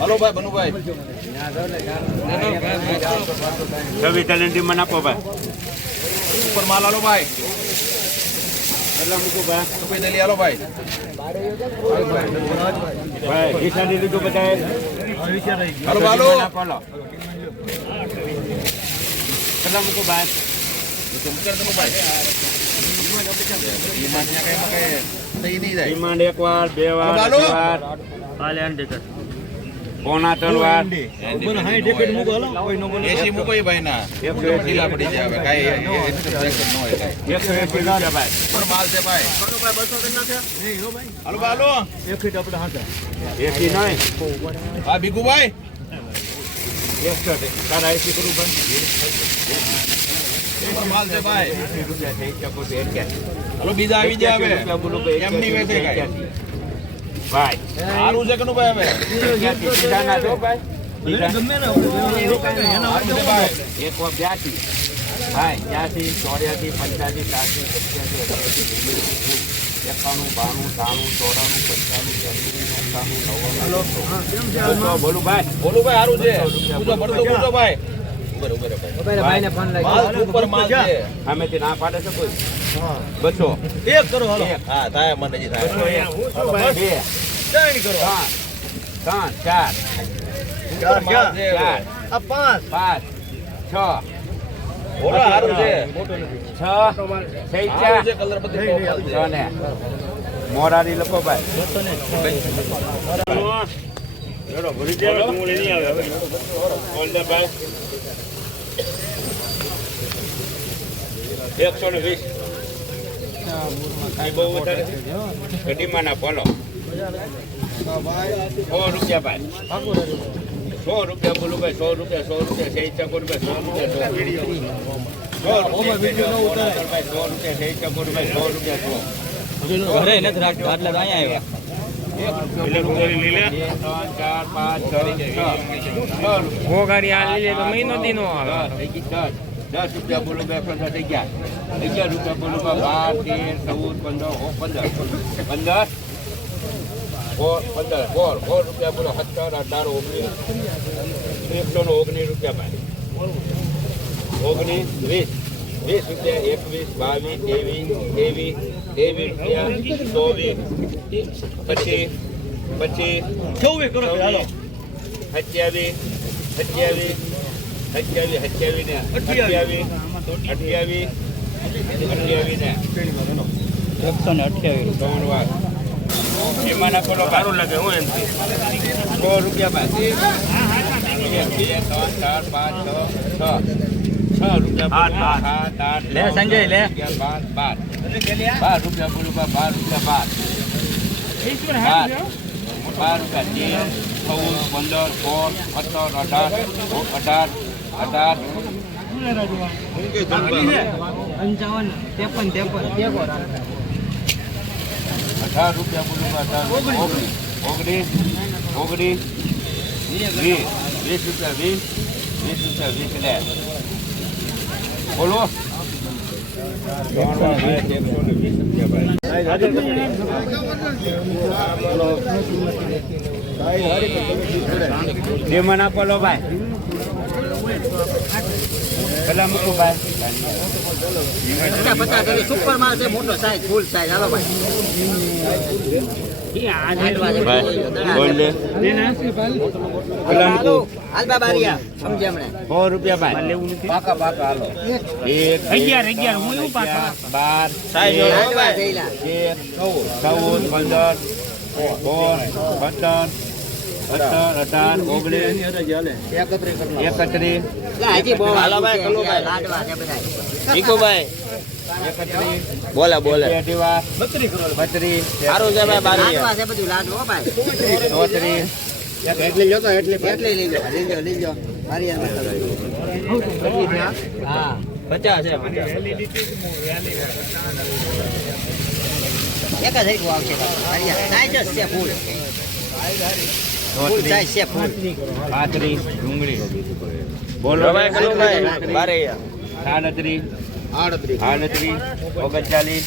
હાલો ભાઈ બનુભાઈ છવ્વીસ ટેલેન્ટી મને આપો ભાઈ ઉપર માલ હાલો ભાઈ કેટલા મૂકું ભાઈ રૂપિયા દલી હાલો ભાઈ ભાઈ ઈશાની લીધું બધા હાલો હાલો આપો કેટલા મૂકું ભાઈ ડિમાન્ડ એક વાર બે વાર પોણા 3 વાર 80 મૂકો ભાઈ ના ઢીલા પડી જાય હવે કાંઈ ન હોય કાંઈ 180 રૂપિયા ભાઈ પણ માલ છે ભાઈ હાલો હાલો 80 નહીં હા ભીખુભાઈ 160 તારા 80 કરું ભાઈ પણ માલ છે ભાઈ 80 રૂપિયા થઈ શકો તો 81 હાલો બીજા આવી જાય હવે એમ નહીં વેચે કાંઈ ભાઈ સારું છે કનું ભાઈ હવે બીજા ના દો ભાઈ સારું છે ભાઈ 182 ભાઈ 83 84 85 87 બોલું ભાઈ બોલું ભાઈ સારું છે પૂછો પડતો પૂછો ભાઈ માલ ઉપર માલ છે અમે તે ના પાડે છે કોઈ બસો એક કરો હાલો હા થાય મને જી થાય બે ત્રણ કરો ત્રણ ચાર ચાર માલ છે આ પાંચ પાંચ છ ઓલા સારું છે છ થઈ સારું છે ચાર કલર બધી છ ને મોરારી લખો ભાઈ એકસો ને 20 બહુ વધારે ગડીમાં ના બોલો 100 રૂપિયા ભાઈ 100 રૂપિયા બોલું ભાઈ 100 રૂપિયા 100 રૂપિયા સહી ચકો રૂપિયા 100 રૂપિયા 10 રૂપિયા બોલો 2 15 થઈ ગયા 11 રૂપિયા બોલો 12 13 14 15 4 રૂપિયા બોલો 17 18 19 રૂપિયા ભાઈ 19 20 રૂપિયા 21 22 23 24 કરો હાલો 27 ને 28 ત્રણ વાર એમાં ના પેલો સારું લાગે હું એમ 100 રૂપિયા ભાઈ 2 3 4 5 6 રૂપિયા 7 8 લે સંજય લે 12 રૂપિયા બોલું 12 રૂપિયા 12 રૂપિયા 13 14 15 18 રૂપિયા બોલું 19 રૂપિયા 20 લે બોલો 120 દેમાં ના પડો ભાઈ પેલા મૂકું ભાઈ સુપર માલ છે મોટો સાઈઝ ફૂલ સાઈઝ હાલો ભાઈ બોલ દે પેલા મૂકું આલબાબારિયા સમજે હમણે 100 રૂપિયા ભાઈ પાકા હાલો 11 હું એવું પાકા 12 સાઈઝ ભાઈ 14 15 18 19 હાજી બહુ હાલો ભાઈ કલો ભાઈ લાડવા છે બધા ભીખુભાઈ બોલે 32 સારું છે ભાઈ લાડવા છે બધું લાડવો ભાઈ 34 એટલે લ્યો તો એટલે લીજો હા 50 છે 50 એક જ થઈ ગયો આવશે સાઈઝ છે ફૂલ ફૂલ સાઈઝ છે ફૂલ 35 ડુંગળી બોલો ભાઈ કલો ભાઈ 37 38 39 39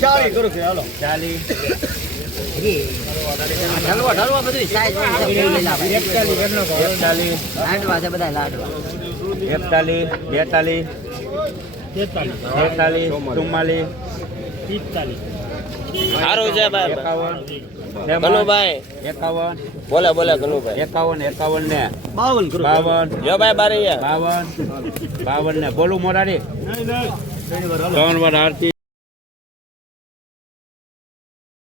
40 કરો કે હાલો 40 ઢલવા બધું સાઈઝ લાડવા છે બધા લાડવા 41 42 43 44 સારું છે ભાઈ 51 કનુભાઈ 51 બોલે બોલે કનુભાઈ 51 ને 52 જો ભાઈ બારી 52 ને બોલું મોરારી ત્રણ વાર આરતી